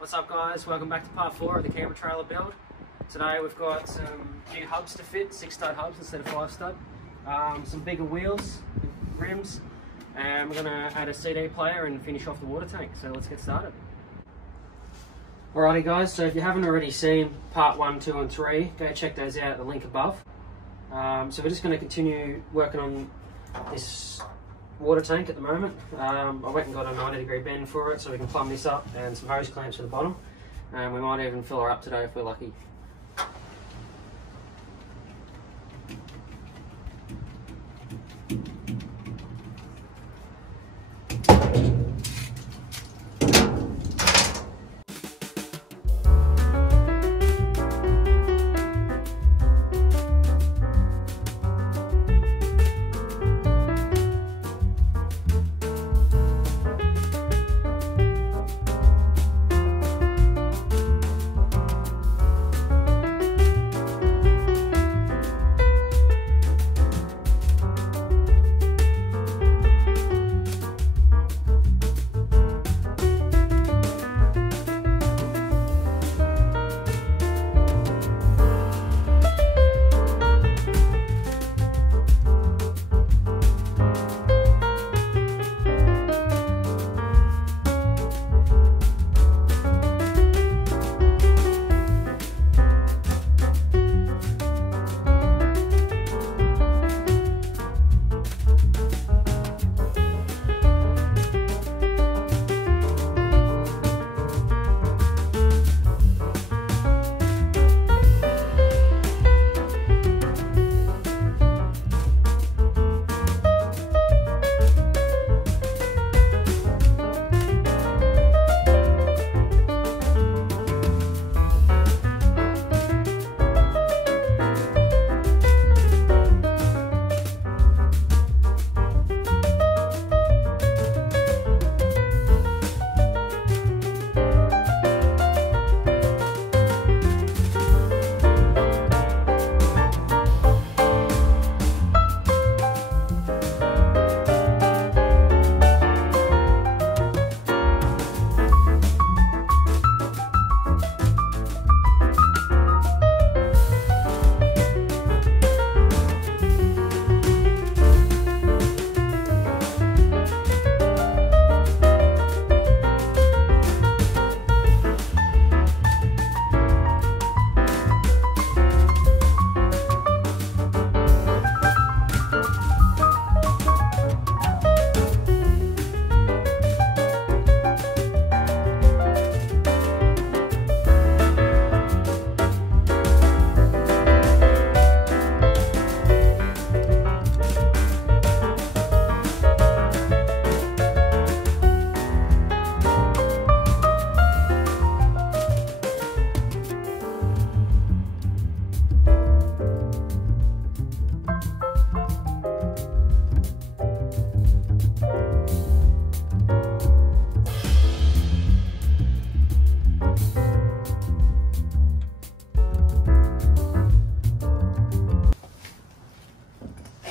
What's up guys, welcome back to part 4 of the Canberra trailer build. Today we've got some new hubs to fit, 6-stud hubs instead of 5-stud. Some bigger wheels, rims, and we're going to add a CD player and finish off the water tank. So let's get started. Alrighty guys, so if you haven't already seen part 1, 2 and 3, go check those out at the link above. So we're just going to continue working on this water tank at the moment. I went and got a 90-degree bend for it so we can plumb this up, and some hose clamps at the bottom, and we might even fill her up today if we're lucky.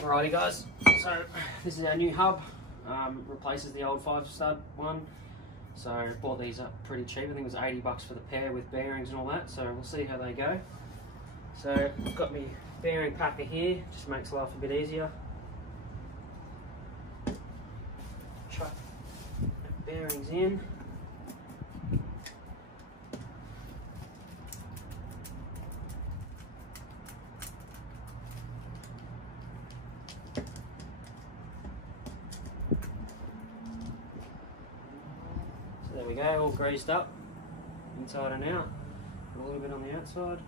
Alrighty guys, so this is our new hub, replaces the old 5-stud one. So I bought these up pretty cheap, I think it was 80 bucks for the pair with bearings and all that, so we'll see how they go. So I've got my bearing packer here, just makes life a bit easier. Chuck the bearings in. There we go, all greased up, inside and out, a little bit on the outside.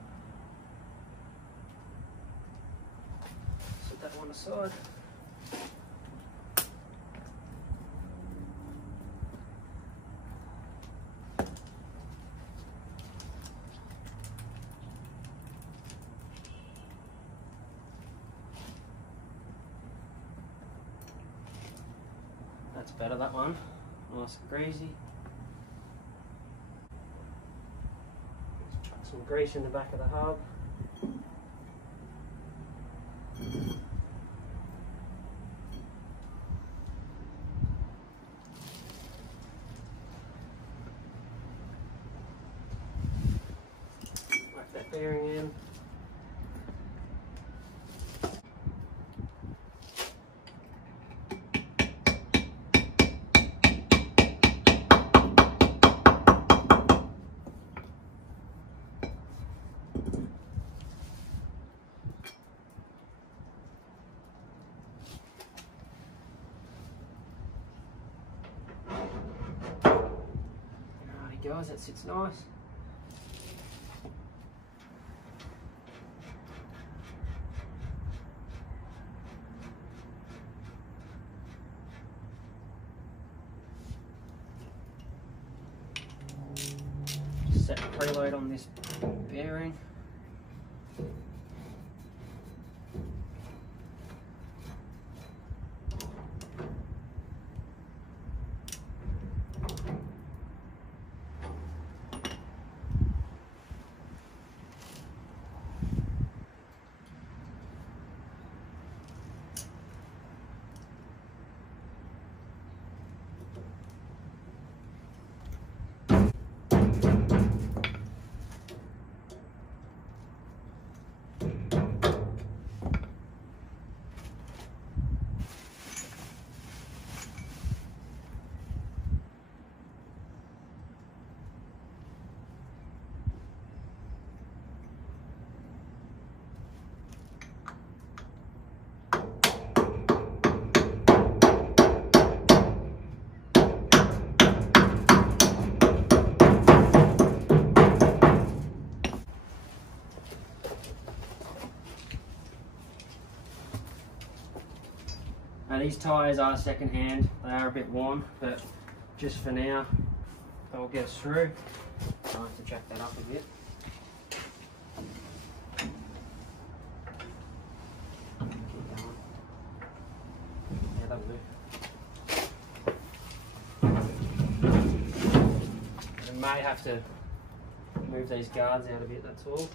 Set that one aside. That's better, that one, nice and greasy. Some grease in the back of the hub. bearing in. Guys, that sits nice. Just set the preload on this bearing. Now these tyres are second hand, they are a bit worn, but just for now they'll get us through. I have to jack that up a bit. Keep going. Yeah, that'll do. I may have to move these guards out a bit, that's all.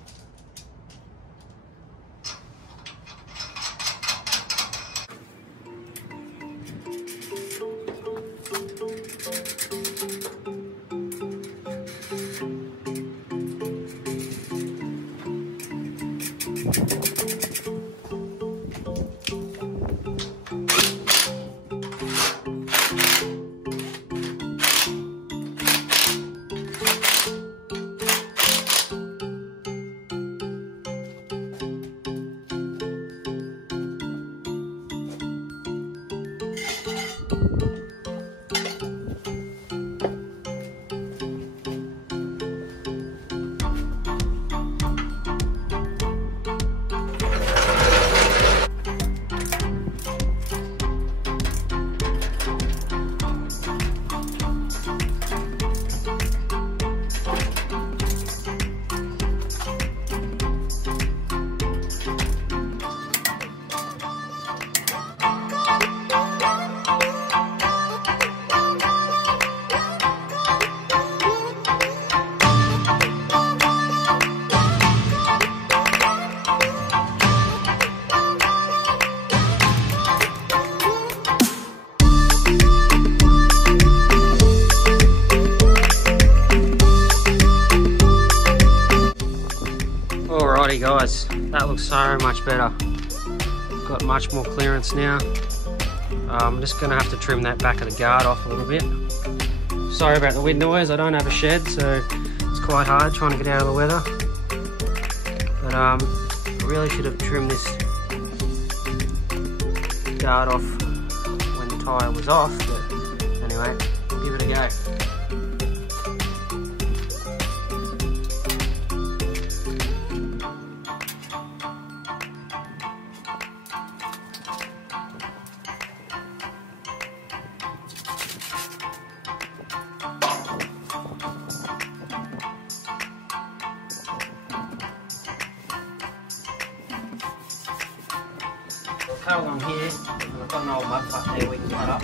Alrighty guys, that looks so much better. Got much more clearance now. I'm just going to have to trim that back of the guard off a little bit. Sorry about the wind noise, I don't have a shed, so it's quite hard trying to get out of the weather. But I really should have trimmed this guard off when the tyre was off, but anyway, I'll give it a go. Cut along here, and I've got an old mud putt there we can cut up.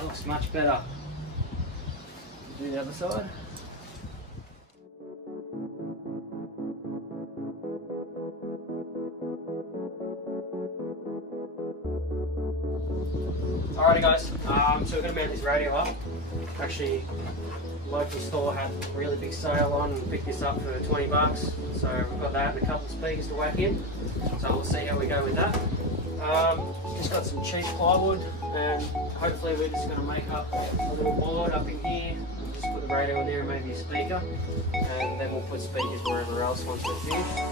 That looks much better. Do the other side. Alrighty guys, so we're going to mount this radio up. Actually, local store had a really big sale on and picked this up for 20 bucks. So we've got that and a couple of speakers to whack in. So we'll see how we go with that. Just got some cheap plywood and hopefully we're just going to make up a little board up in here. We'll just put the radio in there and maybe a speaker. And then we'll put speakers wherever else once we're finished.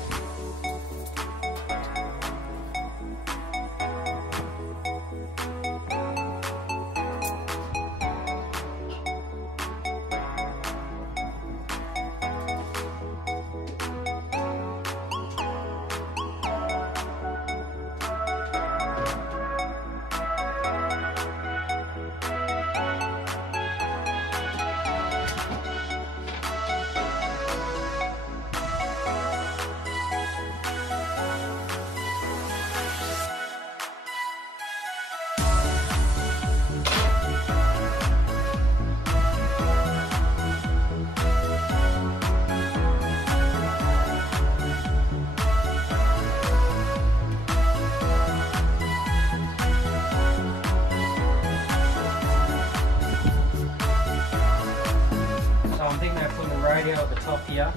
I'm thinking of putting the radio at the top here,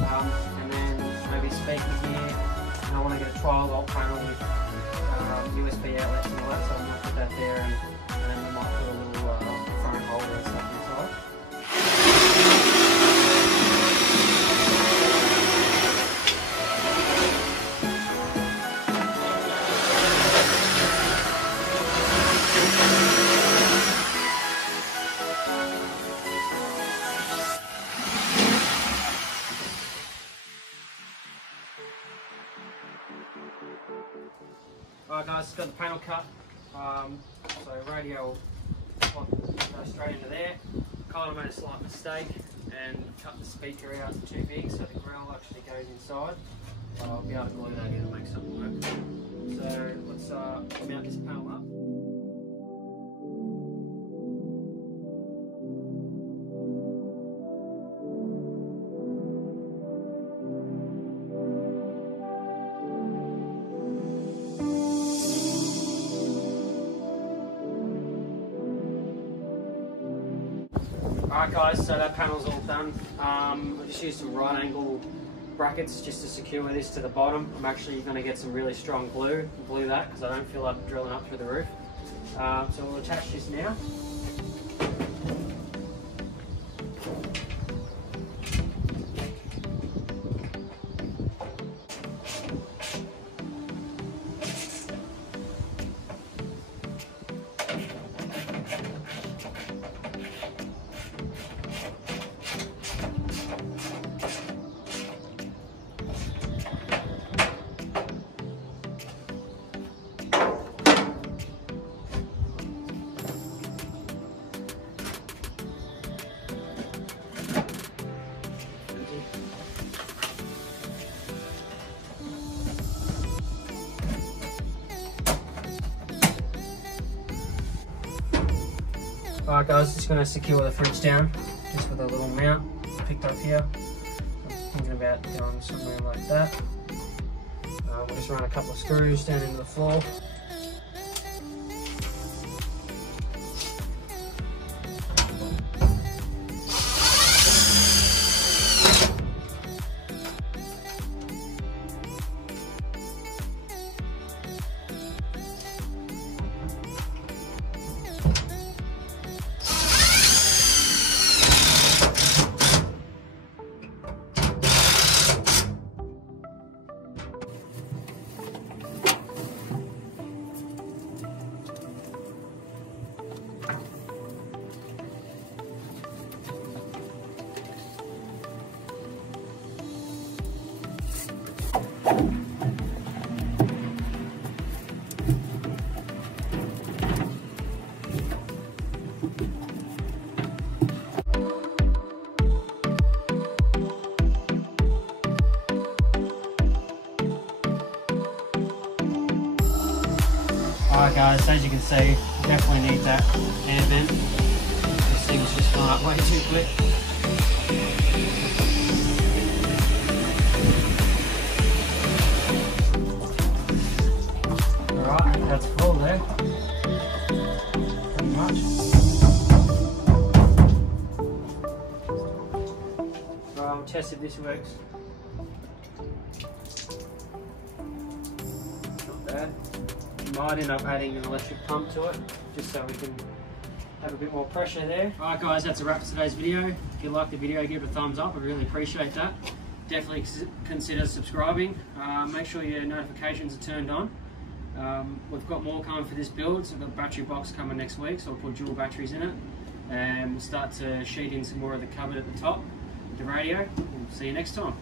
and then maybe speakers here. And I want to get a 12-volt panel with USB outlets and all that, so I'm going to put that there, and then we might put a little phone holder and stuff inside. Alright guys, got the panel cut, so radio will go straight into there. Kind of made a slight mistake and cut the speaker out too big so the grill actually goes inside. But I'll be able to glue that in and make something work. So let's mount this panel up. Alright guys, so that panel's all done. I just used some right angle brackets just to secure this to the bottom. I'm actually going to get some really strong glue and glue that because I don't feel like drilling up through the roof. So we'll attach this now. Alright guys, just going to secure the fridge down just with a little mount picked up here. I'm thinking about going somewhere like that. We'll just run a couple of screws down into the floor. Alright guys, as you can see, Definitely need that air vent. This thing's just filling up way too quick. Alright, that's full there. Pretty much. So I'll test if this works. Not bad. Might end up adding an electric pump to it, just so we can have a bit more pressure there. Alright guys, that's a wrap for today's video. If you liked the video, give it a thumbs up, I really appreciate that. Definitely consider subscribing. Make sure your notifications are turned on. We've got more coming for this build, so we've got a battery box coming next week, so we'll put dual batteries in it. And we'll start to sheet in some more of the cupboard at the top, the radio. We'll see you next time.